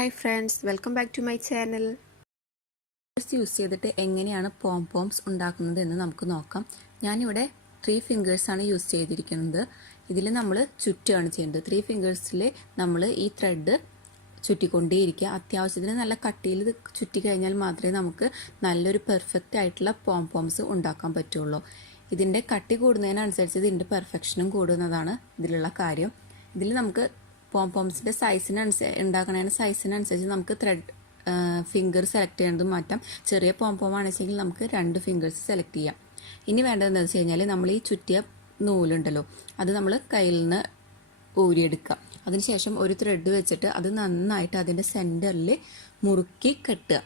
Hi friends, welcome back to my channel. Use ചെയ്തിട്ട് എങ്ങനെയാണ് pompoms ഉണ്ടാക്കുന്നത് എന്ന് നമുക്ക് നോക്കാം. ഞാനിവിടെ 3 ഫിംഗേഴ്സ് ആണ് യൂസ് ചെയ്തിരിക്കുന്നത്. ഇതിൽ നമ്മൾ ചുറ്റുകയാണ് ചെയ്യുന്നത്. 3 ഫിംഗേഴ്സിൽ നമ്മൾ ഈ ത്രെഡ് ചുറ്റിക്കൊണ്ടേയിരിക്കുക. അത്യാവശ്യത്തിന് നല്ല കട്ടിയിൽ ചുറ്റി കഴിഞ്ഞാൽ മാത്രമേ നമുക്ക് നല്ലൊരു പെർഫെക്റ്റ് ആയിട്ടുള്ള പോംപോംസ് ഉണ്ടാക്കാൻ പറ്റുള്ളൂ. ഇതിൻ്റെ കട്ടി കൂടുന്നതിനനുസരിച്ച് ഇതിൻ്റെ പെർഫെക്ഷനും കൂടുന്നതാണ് ഇതിലുള്ള കാര്യം. ഇതിൽ നമുക്ക് പോംപോംസിൻ്റെ ഉണ്ടാക്കുന്നതിന് സൈസിനനുസരിച്ച് നമുക്ക് ത്രെഡ് ഫിംഗർ സെലക്ട് ചെയ്യേണ്ടത് മാറ്റാം. ചെറിയ പോംപോം ആണെന്നുവെച്ചെങ്കിൽ നമുക്ക് 2 ഫിംഗേഴ്സ് സെലക്ട് ചെയ്യാം. ഇനി വേണ്ടത് എന്താണെന്ന് വെച്ച് കഴിഞ്ഞാൽ നമ്മൾ ഈ ചുറ്റിയ നൂലുണ്ടല്ലോ അത് നമ്മൾ കയ്യിൽ നിന്ന് ഊരിയെടുക്കുക. അതിനുശേഷം ഒരു ത്രെഡ് വെച്ചിട്ട് അത് നന്നായിട്ട് അതിൻ്റെ സെൻറ്ററിൽ മുറുക്കി കെട്ടുക.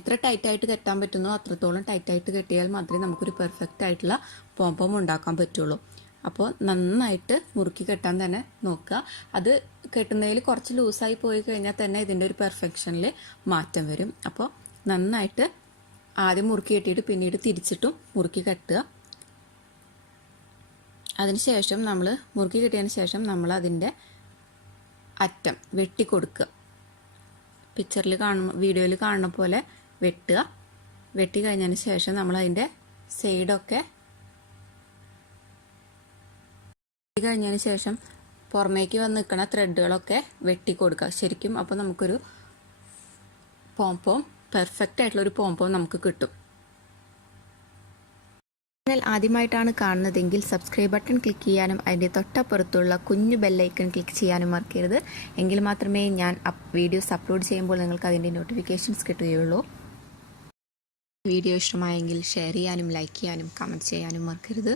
എത്ര ടൈറ്റായിട്ട് കെട്ടാൻ പറ്റുന്നോ അത്രത്തോളം ടൈറ്റായിട്ട് കെട്ടിയാൽ മാത്രമേ നമുക്കൊരു പെർഫെക്റ്റ് ആയിട്ടുള്ള പോംപോം ഉണ്ടാക്കാൻ പറ്റുള്ളൂ. അപ്പോൾ നന്നായിട്ട് മുറുക്കി കെട്ടാൻ തന്നെ നോക്കുക. അത് കെട്ടുന്നതിൽ കുറച്ച് ലൂസായി പോയി കഴിഞ്ഞാൽ തന്നെ ഇതിൻ്റെ ഒരു പെർഫെക്ഷനിൽ മാറ്റം വരും. അപ്പോൾ നന്നായിട്ട് ആദ്യം മുറുക്കി കെട്ടിയിട്ട് പിന്നീട് തിരിച്ചിട്ടും മുറുക്കി കെട്ടുക. അതിനുശേഷം നമ്മൾ മുറുക്കി കെട്ടിയതിന് ശേഷം നമ്മൾ അതിൻ്റെ അറ്റം വെട്ടിക്കൊടുക്കുക. പിക്ചറിൽ വീഡിയോയിൽ കാണുന്ന പോലെ വെട്ടുക. വെട്ടി കഴിഞ്ഞതിന് ശേഷം നമ്മൾ അതിൻ്റെ സൈഡൊക്കെ കഴിഞ്ഞതിന് ശേഷം പുറമേക്ക് വന്ന് നിൽക്കുന്ന ത്രെഡുകളൊക്കെ വെട്ടിക്കൊടുക്കുക ശരിക്കും. അപ്പോൾ നമുക്കൊരു പോംപോം പെർഫെക്റ്റ് ആയിട്ടുള്ള ഒരു പോംപോം നമുക്ക് കിട്ടും. ചാനൽ ആദ്യമായിട്ടാണ് കാണുന്നതെങ്കിൽ സബ്സ്ക്രൈബ് ബട്ടൺ ക്ലിക്ക് ചെയ്യാനും അതിൻ്റെ തൊട്ടപ്പുറത്തുള്ള കുഞ്ഞു ബെല്ലൈക്കൺ ക്ലിക്ക് ചെയ്യാനും മറക്കരുത്. എങ്കിൽ മാത്രമേ ഞാൻ വീഡിയോസ് അപ്ലോഡ് ചെയ്യുമ്പോൾ നിങ്ങൾക്ക് അതിൻ്റെ നോട്ടിഫിക്കേഷൻസ് കിട്ടുകയുള്ളൂ. വീഡിയോ ഇഷ്ടമായെങ്കിൽ ഷെയർ ചെയ്യാനും ലൈക്ക് ചെയ്യാനും കമൻറ്റ് ചെയ്യാനും മറക്കരുത്.